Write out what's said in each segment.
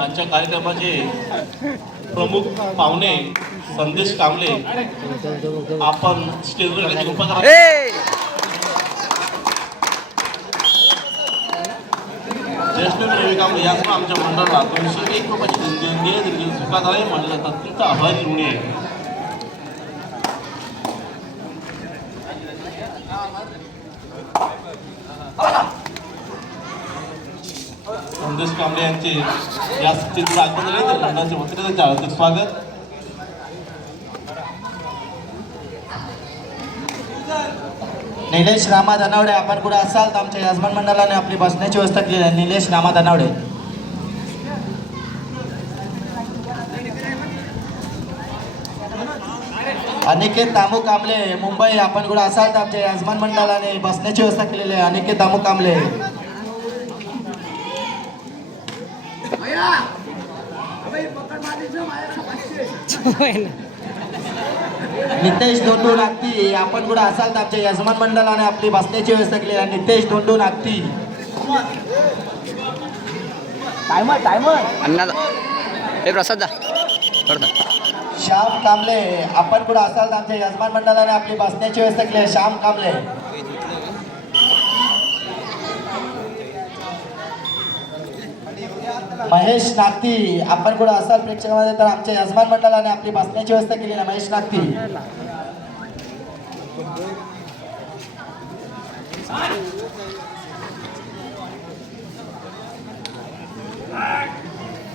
आजच्या कार्यक्रमाचे प्रमुख पाहुणे संदेश कांबळे आपण स्टेजवर उपस्थित ज्येष्ठ रवी कांबळे यासह आमच्या मंडळाला 201 रुपयाची देणगी दिली. धोकादायक मानले जातात तिचा आभारी ऋणी आहे. संदेश कांबळे यांचे या चित्र आगमन लंडनचे वतीने हार्दिक स्वागत. निलेश रामा धनावडे आपण कुठे असाल तर आमच्या यजमान मंडळाने आपली बसण्याची व्यवस्था केली आहे. निलेश रामा धनावडे. अनिकेत दामू कांबळे मुंबई आपण कुठे असाल तर आमच्या यजमान मंडळाने बसण्याची व्यवस्था केलेली आहे. अनिकेत दामू कांबळे. नितेश दोंडू नागती आपण कुठे असाल तर आमच्या यजमान मंडळाने आपली बसण्याची व्यवस्था केली आहे. नितेश दोंडू नागती. हे प्रसाद दा श्याम कांबळे आपण कुठे असाल तर आमच्या यजमान मंडळाने आपली बसण्याची व्यवस्था केली आहे. श्याम कांबळे. महेश नागती आपण कुठे असाल प्रेक्षकांमध्ये तर आमच्या यजमान मंडळाने आपली बसण्याची व्यवस्था केली आहे. महेश नागती.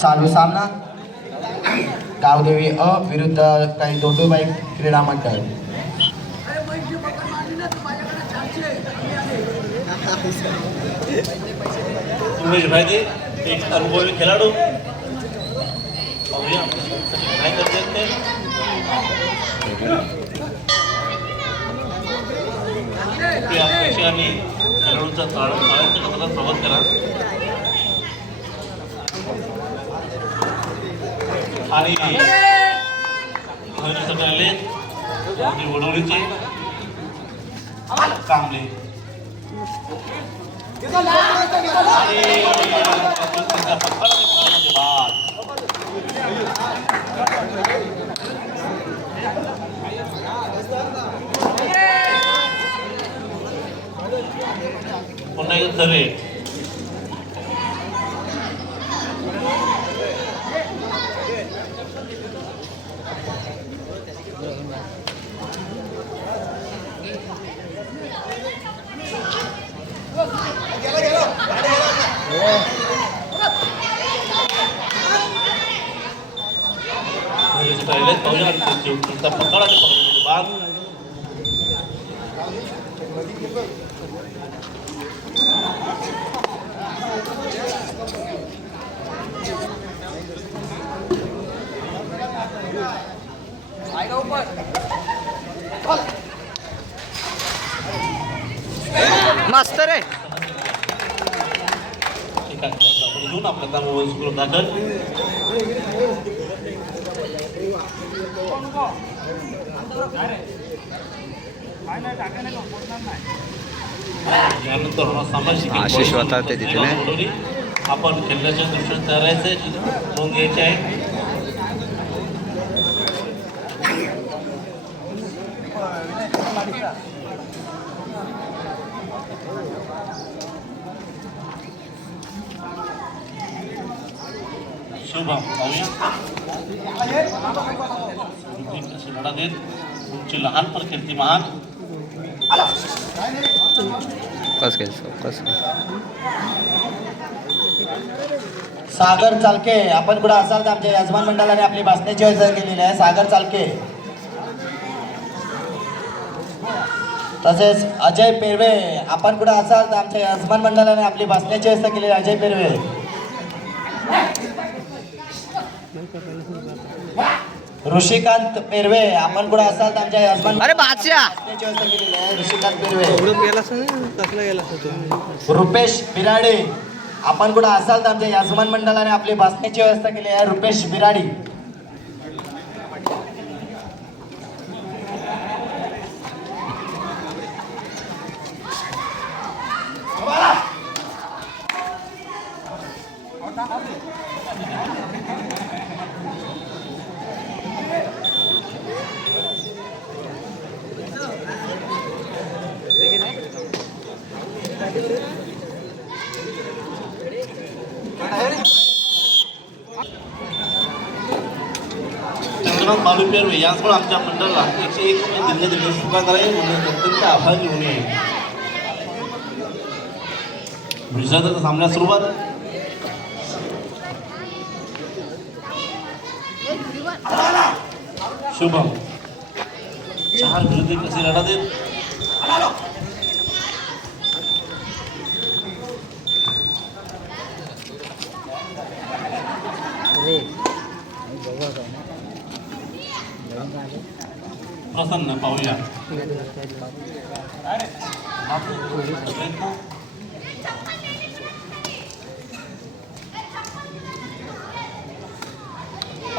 चालू सामना गावदेवी अ विरुद्ध काही दोंडूबाई क्रीडा मंडळ. उमेश भाई एक अनुभवी खेळाडू काय करते ते प्रेक्षकांनी खेळाडूंचा ताळ्यांच्या गजरात स्वागत करा. आणि आले वडोळीचे कांबळे पुन्हा एक धरे मास्तर आहे घेऊन आपल्या दाखल आशिष होता ते तिथे आपण खेळण्याच्या दृष्टीने तयारायचे नोंद घ्यायची आहे. शुभम लढा देत तुमची लहान पण कीर्तिमान सागर चालके आपण कुठे असाल तर आमच्या यजमान मंडळाने आपली बसण्याची व्यवस्था केलेली आहे. सागर चालके. तसेच अजय पेरवे आपण कुठे असाल तर आमच्या यजमान मंडळाने आपली बसण्याची व्यवस्था केलेली आहे. अजय पेरवे. ऋषिकांत पेरवे आपण कुठे असाल तर आमच्या यजमान अरे बाच्या व्यवस्था केलेली आहे. ऋषिकांत पेरवे. रुपेश बिराडे आपण कुठे असाल तर आमच्या यजमान मंडळाने आपली बसण्याची व्यवस्था केली आहे. रुपेश बिराडी. चंद्रकांत बालू पेरवे याच पण आमच्या मंडळाला 101 रुपये देणगी दिली सुरुवात आहे म्हणून अत्यंत आभारी होऊन आहे. गुजरातचा सामना सुरुवात शुभम 4 विरुद्ध कसे लढा देत प्रसन्न पाहूया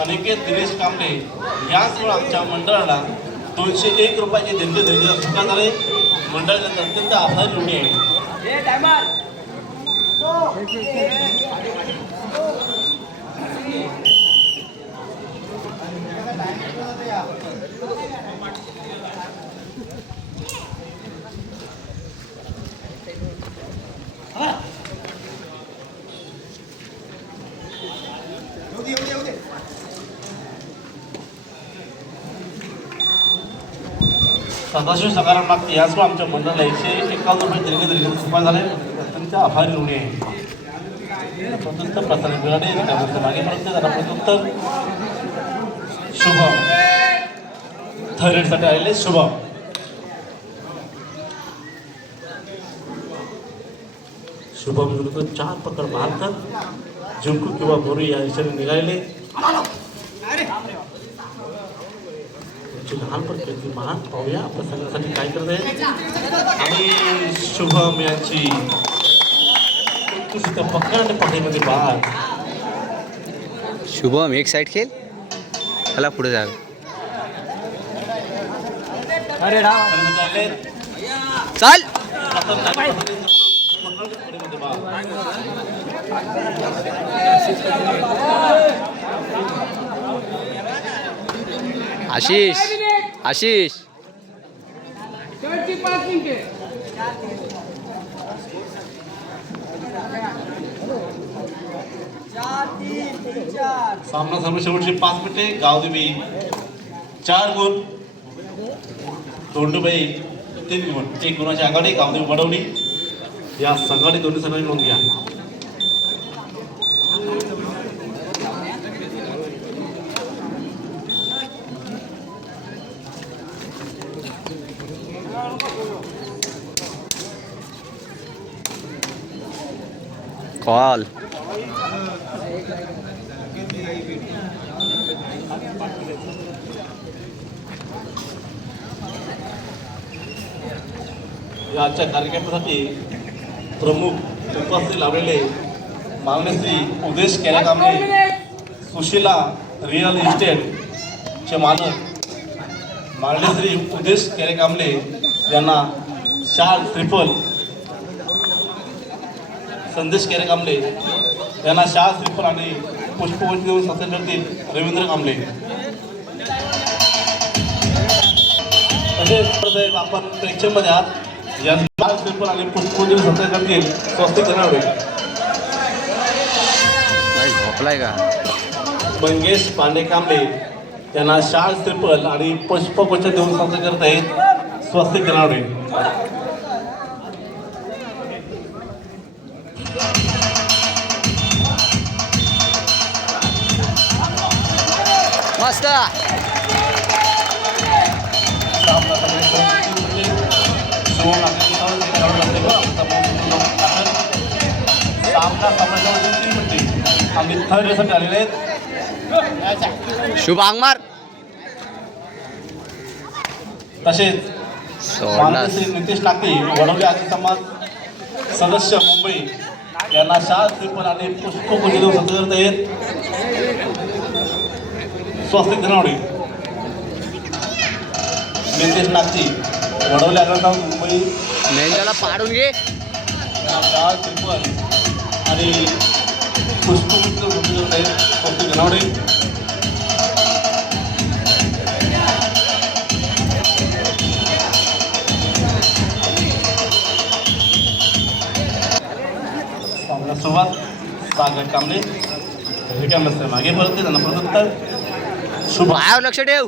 अनिकेत दिनेश कांबळे याच वेळा आमच्या मंडळाला 201 रुपयाची देणगी दिली सुरुवात झाले. मंडळाला अत्यंत आभारी होणे आहे. सदाशिव सकारात्मक याच वेळा आमच्या मंडळाला 151 रुपये देणगी दिली सुरुवात झाले. अत्यंत आभारी होणे आहे. प्रत्युत्तर प्रसारित बिराडे मागे पर्यंत त्याला प्रत्युत्तर शुभम थर्ड रेडसाठी आलेले शुभम शुभम विरुद्ध 4 पकड मारतात. जिंकू किंवा बोरी या दिशेने निघालेले लहान पण किती महान पाहूया आपल्या संघासाठी काय करत आहे. आणि शुभम यांची पकड आणि पाठीमध्ये बाद. शुभम एक साईड खेळ त्याला पुढे जावे. चाल आशिष आशिष सामना सर्व शेवटची 5 मिनिटे. गावदेवी 4 गुण, दोंडुबाई 3 गुण. 1 गुणाची आघाडी गावदेवी वडवली. या संघाने दोन्ही संघांनी नोंद घ्या. कॉल या आजच्या कार्यक्रमासाठी प्रमुख उपस्थित लावलेले माननीय श्री उदेश केराकांबळे, सुशीला रिअल इस्टेटचे मालक माननीय श्री उदेश केराकांबळे यांना शाल ट्रिपल, संदेश केराकांबळे यांना शाल ट्रिपल आणि पुष्पवंती देऊन सत्कार करतील रवींद्र कांबळे. तसेच आपण प्रेक्षकमध्ये आहात या शाल ट्रिपल आणि पुष्पवंती देऊन सत्कार करतील स्वस्तिक जनावरे. झोपलाय का मंगेश पांडे कांबळे यांना शाल ट्रिपल आणि पुष्पगुच्छ देऊन सत्कार करत आहेत स्वस्तिक जनावरे. मस्त आम्ही थर्ड रेसाठी आलेले आहेत. शुभ अंगमार तसेच माननीय श्री नितेश नाके वडवले आदी समाज सदस्य मुंबई यांना शाल ट्रिपल आणि पुष्पगुच्छ देऊन सत्कार करत आहेत स्वस्तिक जनावरे. नितेश नागची वडवले आग्रह मुंबई मेंढ्याला पाडून घे. शाल ट्रिपल आणि पुष्पगुच्छ देऊन सत्कार करत आहेत स्वस्तिक जनावरे. सुरुवात सागर कांबळे रिकाम्या मागे परत त्यांना प्रत्युत्तर शुभ पायावर लक्ष ठेव.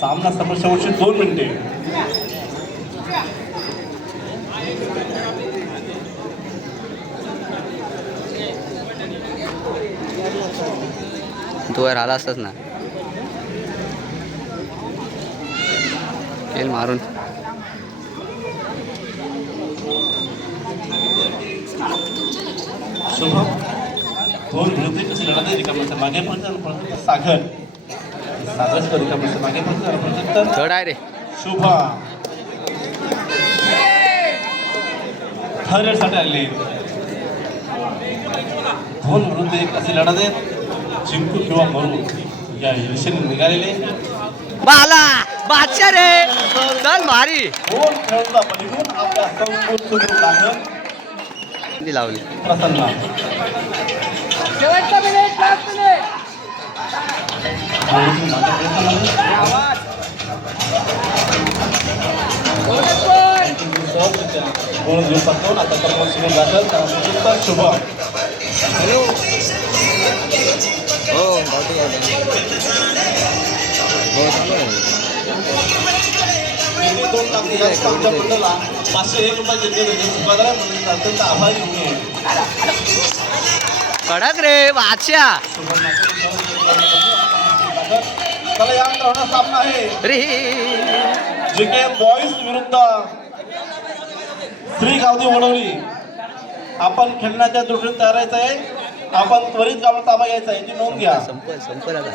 सामना समोरच्या वर्षी 2 मिनिटे. तू वर आला असतास ना खेळ मारून. शुभ 2 विरुद्ध कशी लढत आहे रिकाम्या मागे परत सागर रिकाम्या मागे परत थर्ड आहे रे. शुभ थर्ड साठी आले. 2 विरुद्ध 1 अशी लढत आहे. जिंकू किंवा मरू या दिशेने निघालेले बाला बादशाह रे. चल भारी 2 खेळांचा बलिदान आपल्या संपूर्ण दाखल लावली. प्रसन्न गोल घेऊ शकतो. आता तर सुरू दाखल त्यानंतर शुभ हो दोन टाकले आमच्या मंडळाला 501 रुपये घेतले म्हणून अत्यंत आभारी आहे. कडक रे बादशाह चला या होणार सामना आहे रे. JK बॉईज विरुद्ध श्री गावदी वडवली. आपण खेळण्याच्या दृष्टीने तयारायचं आहे. आपण त्वरित गावात ताबा घ्यायचा आहे. याची नोंद घ्या. संपल आता.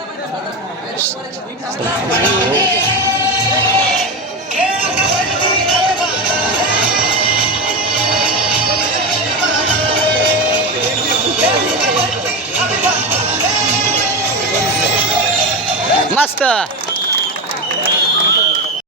मस्त